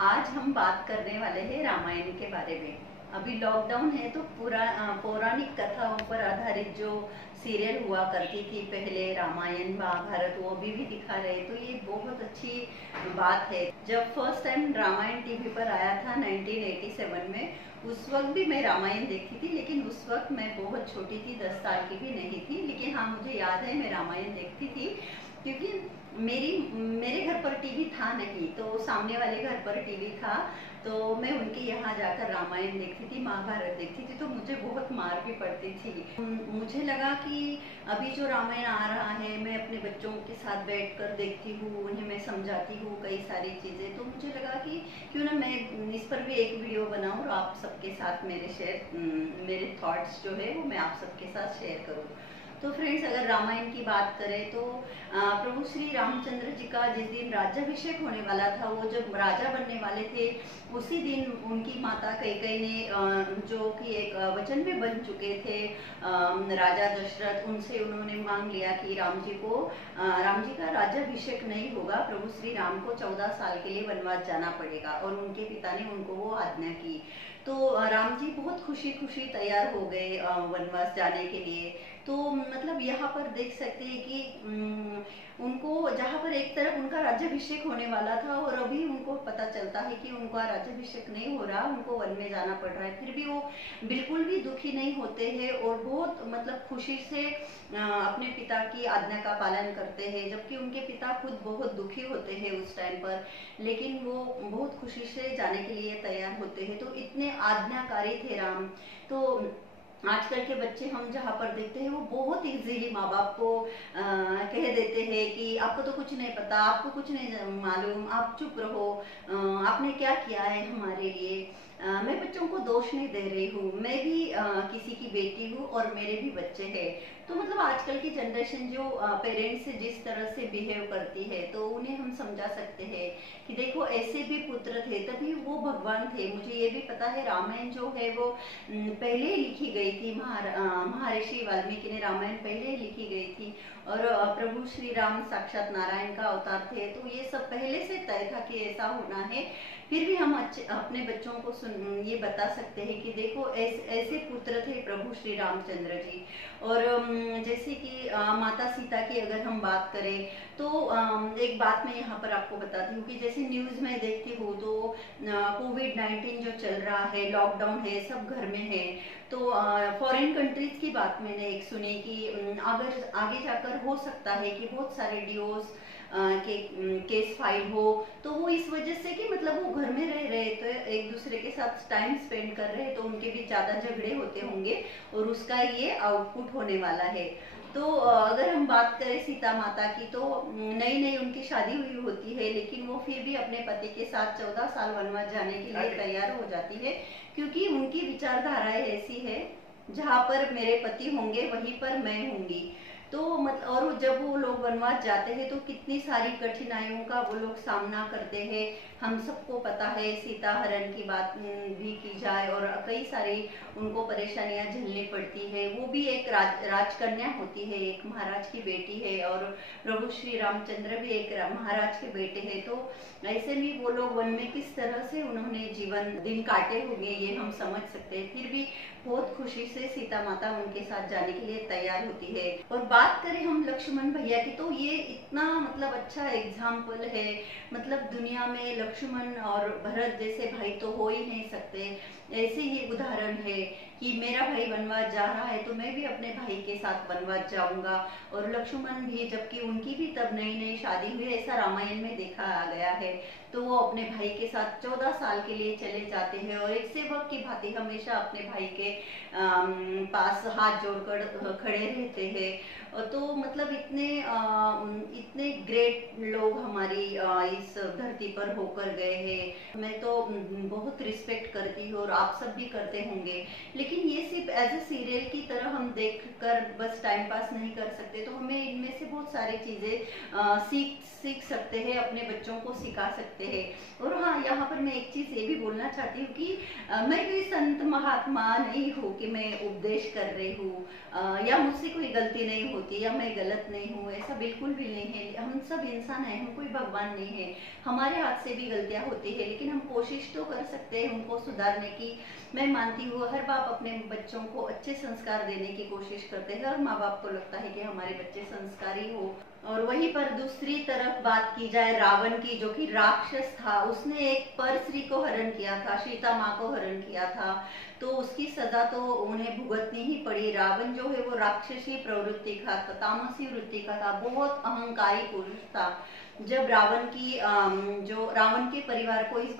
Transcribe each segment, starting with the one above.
आज हम बात करने वाले हैं रामायण के बारे में। अभी लॉकडाउन है तो पौराणिक कथाओं पर आधारित जो सीरियल हुआ करती थी पहले, रामायण महाभारत, वो अभी भी दिखा रहे, तो ये बहुत अच्छी बात है। जब फर्स्ट टाइम रामायण टीवी पर आया था 1987 में, उस वक्त भी मैं रामायण देखती थी, लेकिन उस वक्त मैं बहुत छोटी थी, 10 साल की भी नहीं थी। लेकिन हाँ, मुझे याद है मैं रामायण देखती थी, क्योंकि मेरे घर पर टीवी था नहीं, तो सामने वाले घर पर टीवी था, तो मैं उनके यहाँ जाकर रामायण देखती थी, महाभारत देखती थी, तो मुझे बहुत मार भी पड़ती थी। मुझे लगा कि अभी जो रामायण आ रहा है, मैं अपने बच्चों के साथ बैठकर देखती हूँ, उन्हें मैं समझाती हूँ कई सारी चीज़ें, तो मुझे लगा कि क्यों ना मैं इस पर भी एक वीडियो बनाऊँ और आप सबके साथ मेरे थॉट्स जो है वो मैं आप सबके साथ शेयर करूँ। तो फ्रेंड्स, अगर रामायण की बात करें तो प्रभु श्री रामचंद्र जी का जिस दिन राज्याभिषेक होने वाला था, वो जब राजा बनने वाले थे, उसी दिन उनकी माता कैकेयी ने, जो कि एक वचन में बन चुके थे राजा दशरथ, उनसे उन्होंने मांग लिया कि राम जी का राज्याभिषेक नहीं होगा, प्रभु श्री राम को 14 साल के लिए वनवास जाना पड़ेगा, और उनके पिता ने उनको वो आज्ञा की। तो राम जी बहुत खुशी खुशी तैयार हो गए वनवास जाने के लिए। तो मतलब यहाँ पर देख सकते हैं कि उनको, जहाँ पर एक तरफ उनका राज्याभिषेक होने वाला था और अभी उनको पता चलता है कि उनका राज्याभिषेक नहीं हो रहा, उनको वन में जाना पड़ रहा है, फिर भी वो बिल्कुल भी दुखी नहीं होते हैं और बहुत मतलब खुशी से अपने पिता की आज्ञा का पालन करते हैं, जबकि उनके पिता खुद बहुत दुखी होते हैं उस टाइम पर, लेकिन वो बहुत खुशी से जाने के लिए तैयार होते हैं। तो इतने आज्ञाकारी थे राम। तो आजकल के बच्चे हम जहाँ पर देखते हैं, वो बहुत इजीली माँ बाप को कह देते हैं कि आपको तो कुछ नहीं पता, आपको कुछ नहीं मालूम, आप चुप रहो, आपने क्या किया है हमारे लिए। मैं बच्चों को दोष नहीं दे रही हूँ, मैं भी किसी की बेटी हूँ और मेरे भी बच्चे हैं। तो मतलब आजकल की जनरेशन जो पेरेंट्स से जिस तरह से बिहेव करती है, तो उन्हें हम समझा सकते हैं कि देखो, ऐसे भी पुत्र थे, तभी वो भगवान थे। मुझे ये भी पता है रामायण जो है वो पहले लिखी गई थी, महर्षि वाल्मीकि ने रामायण पहले लिखी गई थी, और प्रभु श्री राम साक्षात नारायण का अवतार थे, तो ये सब पहले से तय था कि ऐसा होना है। फिर भी हम अपने बच्चों को ये बता सकते हैं कि देखो, ऐसे पुत्र थे प्रभु श्री रामचंद्र जी। और जैसे कि माता सीता की अगर हम बात करें, तो एक बात मैं यहाँ पर आपको बताती हूँ कि जैसे न्यूज में देखती हूँ, तो कोविड-19 जो चल रहा है, लॉकडाउन है, सब घर में है, तो फॉरेन कंट्रीज की बात मैंने एक सुनी कि अगर आगे जाकर हो सकता है कि बहुत सारे डिवोर्स के केस फाइल हो, तो वो इस वजह से कि मतलब वो घर में रह रहे, तो एक दूसरे के साथ टाइम स्पेंड कर रहे, तो उनके भी ज्यादा झगड़े होते होंगे और उसका ये आउटपुट होने वाला है। तो अगर हम बात करें सीता माता की, तो नई नई उनकी शादी हुई होती है, लेकिन वो फिर भी अपने पति के साथ 14 साल वनवास जाने के लिए तैयार हो जाती है, क्योंकि उनकी विचारधाराएं ऐसी है, जहाँ पर मेरे पति होंगे वहीं पर मैं होंगी। तो मतलब, और जब वो लोग वनवास जाते हैं तो कितनी सारी कठिनाइयों का वो लोग सामना करते हैं। हम सबको पता है, सीता हरण की बात भी की जाए, और कई सारी उनको परेशानियां झेलनी पड़ती है। वो भी एक राजकन्या होती है, एक महाराज की बेटी है, और प्रभु श्री रामचंद्र भी एक महाराज के बेटे हैं। तो ऐसे में वो लोग वन में किस तरह से उन्होंने जीवन दिन काटे होंगे, ये हम समझ सकते हैं। फिर भी बहुत खुशी से सीता माता उनके साथ जाने के लिए तैयार होती है। और बात करें हम लक्ष्मण भैया की, तो ये इतना मतलब अच्छा एग्जाम्पल है। मतलब दुनिया में लक्ष्मण और भरत जैसे भाई तो हो ही नहीं सकते। ऐसे ही उदाहरण है कि मेरा भाई वनवास जा रहा है, तो मैं भी अपने भाई के साथ वनवास जाऊंगा। और लक्ष्मण भी, जबकि उनकी भी तब नई नई शादी हुई, ऐसा रामायण में देखा गया है, तो वो अपने भाई के साथ 14 साल के लिए चले जाते हैं, और एक सेवक की भांति हमेशा अपने भाई के पास हाथ जोड़कर खड़े रहते हैं। तो मतलब इतने ग्रेट लोग हमारी इस धरती पर होकर गए हैं। मैं तो बहुत रिस्पेक्ट करती हूँ और आप सब भी करते होंगे, लेकिन ये सिर्फ एज ए सीरियल की तरह हम देखकर बस टाइम पास नहीं कर सकते। तो हमें इनमें से बहुत सारी चीजें सीख सकते हैं, अपने बच्चों को सिखा सकते हैं। और हाँ, यहाँ पर मैं एक चीज ये भी बोलना चाहती हूँ कि मैं कोई संत महात्मा नहीं हूँ कि मैं उपदेश कर रही हूँ, या मुझसे कोई गलती नहीं होती होती है या मैं गलत नहीं हूँ, ऐसा बिल्कुल भी नहीं है। हम सब इंसान हैं, हम कोई भगवान नहीं है। हमारे हाथ से भी गलतियां होती है, लेकिन हम कोशिश तो कर सकते हैं उनको सुधारने की। मैं मानती हूँ हर बाप अपने बच्चों को अच्छे संस्कार देने की कोशिश करते हैं, हर माँ बाप को लगता है कि हमारे बच्चे संस्कारी हो। और वहीं पर दूसरी तरफ बात की जाए रावण की, जो कि राक्षस था, उसने एक परस्त्री को हरण किया था, सीता माँ को हरण किया था, तो उसकी सजा तो उन्हें भुगतनी ही पड़ी। रावण जो है वो राक्षसी प्रवृत्ति का था, तामसी वृत्ति का था, बहुत अहंकारी पुरुष था। जब रावण की जो रावण के परिवार को इस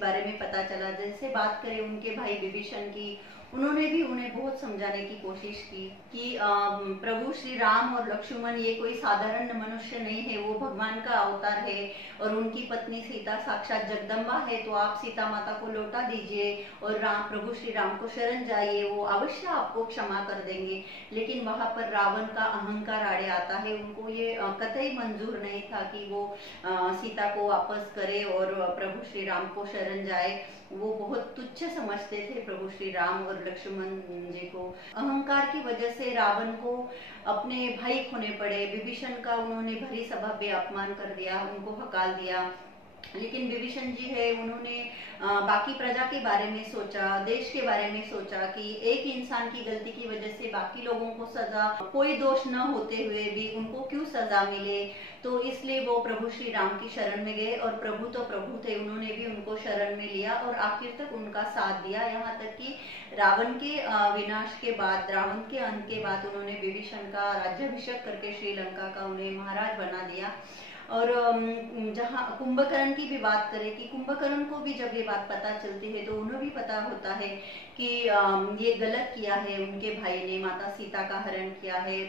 बारे में पता चला, जैसे बात करें उनके भाई विभीषण की, उन्होंने भी उन्हें बहुत समझाने की कोशिश की कि प्रभु श्री राम और लक्ष्मण ये कोई साधारण मनुष्य नहीं है, वो भगवान का अवतार है और उनकी पत्नी सीता साक्षात जगदम्बा है, तो आप सीता माता को लौटा दीजिए और प्रभु श्री राम को शरण जाइए, वो अवश्य आपको क्षमा कर देंगे। लेकिन वहां पर रावण का अहंकार आड़े आता है, उनको ये कतई मंजूर नहीं था कि वो सीता को वापस करे और प्रभु श्री राम को शरण जाए। वो बहुत तुच्छ समझते थे प्रभु श्री राम और लक्ष्मण जी को। अहंकार की वजह से रावण को अपने भाई खोने पड़े। विभीषण का उन्होंने भरी सभा में अपमान कर दिया, उनको हकाल दिया। लेकिन विभीषण जी है, उन्होंने बाकी प्रजा के बारे में सोचा, देश के बारे में सोचा कि एक इंसान की गलती की वजह से बाकी लोगों को सजा, कोई दोष न होते हुए भी उनको क्यों सजा मिले। तो इसलिए वो प्रभु श्री राम की शरण में गए और प्रभु तो प्रभु थे, उन्होंने भी उनको शरण में लिया और आखिर तक उनका साथ दिया। यहाँ तक कि रावण के विनाश के बाद, रावण के अंत के बाद उन्होंने विभीषण का राज्याभिषेक करके श्रीलंका का उन्हें महाराज बना दिया। और जहाँ कुंभकर्ण की भी बात करें कि कुंभकर्ण को भी जब ये बात पता चलती है तो उन्हें भी पता होता है कि ये गलत किया है, उनके भाई ने माता सीता का हरण किया है।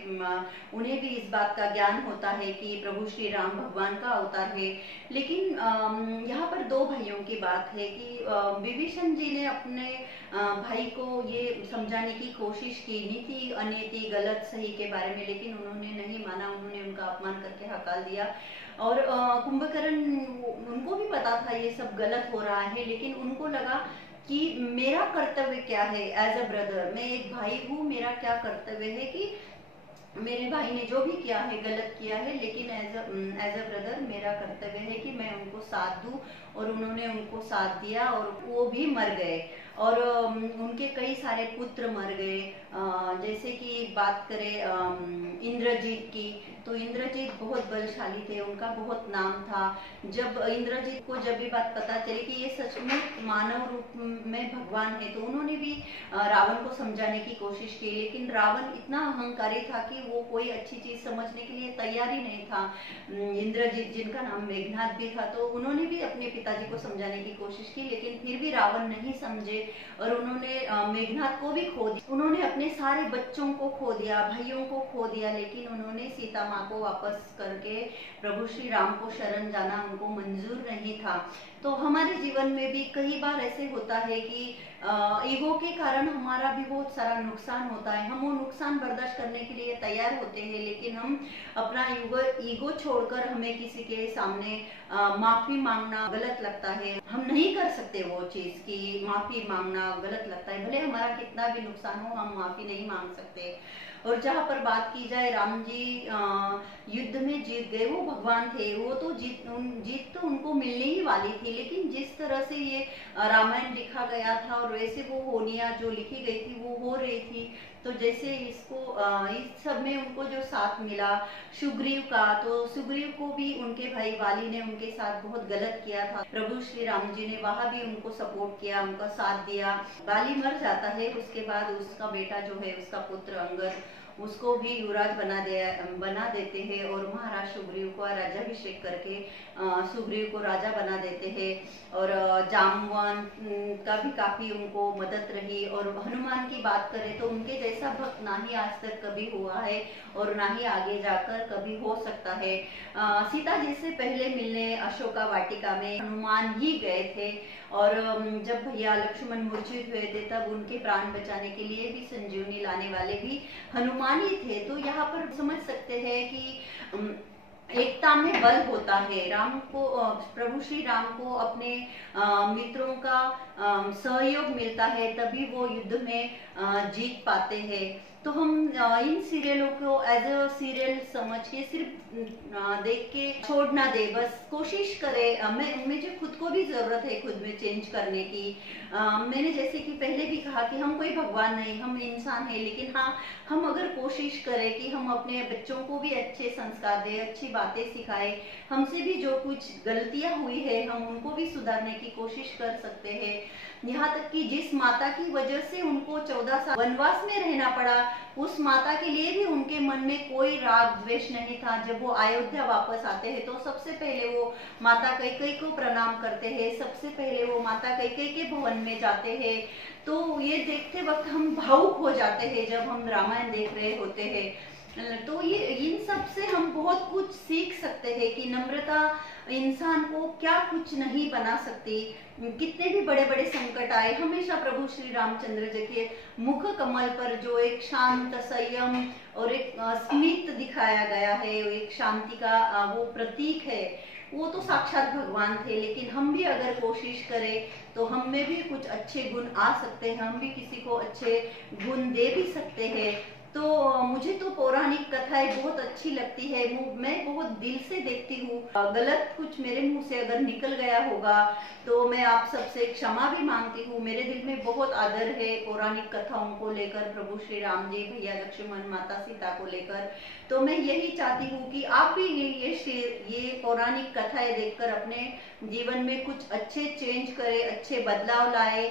उन्हें भी इस बात का ज्ञान होता है कि प्रभु श्री राम भगवान का अवतार है। लेकिन यहाँ पर दो भाइयों की बात है कि विभीषण जी ने अपने भाई को ये समझाने की कोशिश की नीति अनीति गलत सही के बारे में, लेकिन उन्होंने नहीं माना, उन्होंने उनका अपमान करके हकाल दिया। और कुंभकर्ण, उनको भी पता था ये सब गलत हो रहा है, लेकिन उनको लगा कि मेरा कर्तव्य क्या है एज अ ब्रदर, मैं एक भाई हूँ, मेरा क्या कर्तव्य है कि मेरे भाई ने जो भी किया है गलत किया है, लेकिन एज अ ब्रदर मेरा कर्तव्य है कि मैं उनको साथ दूं। और उन्होंने उनको साथ दिया और वो भी मर गए और उनके कई सारे पुत्र मर गए। जैसे कि बात करें इंद्रजीत की, तो इंद्रजीत बहुत बलशाली थे, उनका बहुत नाम था। जब इंद्रजीत को जब भी बात पता चली कि ये सच में मानव रूप में भगवान है, तो उन्होंने भी रावण को समझाने की कोशिश की, लेकिन रावण इतना अहंकारी था कि वो कोई अच्छी चीज समझने के लिए तैयार ही नहीं था। इंद्रजीत जिनका नाम मेघनाथ भी था, तो उन्होंने भी अपने पिताजी को समझाने की कोशिश की, लेकिन फिर भी रावण नहीं समझे और उन्होंने मेघनाथ को भी खो दिया। उन्होंने अपने सारे बच्चों को खो दिया, भाइयों को खो दिया, लेकिन उन्होंने सीता माँ को वापस करके प्रभु श्री राम को शरण जाना उनको मंजूर नहीं था। तो हमारे जीवन में भी कई बार ऐसे होता है कि ईगो के कारण हमारा भी बहुत सारा नुकसान होता है। हम वो नुकसान बर्दाश्त करने के लिए तैयार होते हैं, लेकिन हम अपना ईगो छोड़कर हमें किसी के सामने माफी मांगना गलत लगता है। हम नहीं कर सकते वो चीज कि माफी मांगना गलत लगता है, भले हमारा कितना भी नुकसान हो, हम माफी नहीं मांग सकते। और जहाँ पर बात की जाए राम जी युद्ध में जीत गए, वो भगवान थे, वो तो जीत तो उनको मिलने ही वाली थी, लेकिन जिस तरह से ये रामायण लिखा गया था और वैसे वो होनियां जो लिखी गई थी वो हो रही थी। तो जैसे इसको इस सब में उनको जो साथ मिला सुग्रीव का, तो सुग्रीव को भी उनके भाई वाली ने उनके साथ बहुत गलत किया था। प्रभु श्री राम जी ने वहां भी उनको सपोर्ट किया, उनका साथ दिया। वाली मर जाता है, उसके बाद उसका बेटा जो है, उसका पुत्र अंगद, उसको भी युवराज बना देते हैं और महाराज सुग्रीव को राज्याभिषेक करके सुग्रीव को राजा बना देते हैं। और जामवन का भी काफी उनको मदद रही। और हनुमान की बात करें तो उनके जैसा भक्त ना ही आज तक कभी हुआ है और ना ही आगे जाकर कभी हो सकता है। सीता जी से पहले मिलने अशोका वाटिका में हनुमान ही गए थे और जब भैया लक्ष्मण मूर्छित हुए थे तब उनके प्राण बचाने के लिए भी संजीवनी लाने वाले भी हनुमान ही थे। तो यहाँ पर समझ सकते हैं कि एकता में बल होता है। राम को, प्रभु श्री राम को अपने मित्रों का सहयोग मिलता है, तभी वो युद्ध में जीत पाते हैं। तो हम इन सीरियलों को एज अ सीरियल समझ के सिर्फ देख के छोड़ ना दे, बस कोशिश करें। मुझे खुद को भी जरूरत है खुद में चेंज करने की। मैंने जैसे कि पहले भी कहा कि हम कोई भगवान नहीं, हम इंसान हैं, लेकिन हाँ, हम अगर कोशिश करें कि हम अपने बच्चों को भी अच्छे संस्कार दें, अच्छी बातें सिखाएं, हमसे भी जो कुछ गलतियां हुई है हम उनको भी सुधारने की कोशिश कर सकते हैं। यहाँ तक कि जिस माता की वजह से उनको 14 साल वनवास में रहना पड़ा, उस माता के लिए भी उनके मन में कोई राग द्वेष नहीं था। जब वो अयोध्या वापस आते हैं तो सबसे पहले वो माता कैकेयी को प्रणाम करते हैं, सबसे पहले वो माता कैकेयी के भवन में जाते हैं। तो ये देखते वक्त हम भावुक हो जाते हैं जब हम रामायण देख रहे होते हैं। तो ये इन सब से हम बहुत कुछ सीख सकते हैं कि नम्रता इंसान को क्या कुछ नहीं बना सकती। कितने भी बड़े बड़े संकट आए, हमेशा प्रभु श्री रामचंद्र जी के मुख कमल पर जो एक शांत संयम और एक स्मित दिखाया गया है, एक शांति का वो प्रतीक है, वो तो साक्षात भगवान थे। लेकिन हम भी अगर कोशिश करें तो हम में भी कुछ अच्छे गुण आ सकते हैं, हम भी किसी को अच्छे गुण दे भी सकते हैं। तो मुझे तो पौराणिक कथाएं बहुत अच्छी लगती है, मैं बहुत दिल से देखती हूँ। गलत कुछ मेरे मुंह से अगर निकल गया होगा तो मैं आप सबसे क्षमा भी मांगती हूँ। मेरे दिल में बहुत आदर है पौराणिक कथाओं को लेकर, प्रभु श्री राम जी, भैया लक्ष्मण, माता सीता को लेकर। तो मैं यही चाहती हूँ कि आप भी ये पौराणिक कथाएं देखकर अपने जीवन में कुछ अच्छे चेंज करें, अच्छे बदलाव लाए,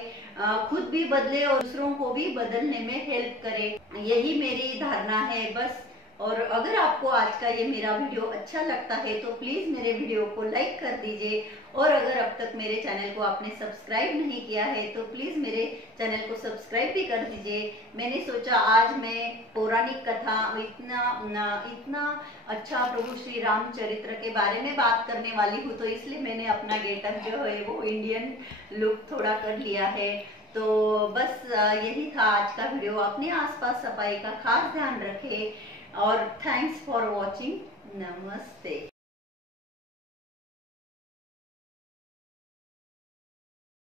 खुद भी बदले और दूसरों को भी बदलने में हेल्प करें। यही मेरी धारणा है बस। और अगर आपको आज का ये मेरा वीडियो अच्छा लगता है तो प्लीज मेरे वीडियो को लाइक कर दीजिए, और अगर अब तक मेरे चैनल को आपने सब्सक्राइब नहीं किया है तो प्लीज मेरे चैनल को सब्सक्राइब भी कर दीजिए। मैंने सोचा आज मैं पौराणिक कथा इतना अच्छा प्रभु श्री रामचरित्र के बारे में बात करने वाली हूँ, तो इसलिए मैंने अपना गेटअप जो है वो इंडियन लुक थोड़ा कर लिया है। तो बस यही था आज का वीडियो। अपने आसपास सफाई का खास ध्यान रखें और थैंक्स फॉर वॉचिंग। नमस्ते।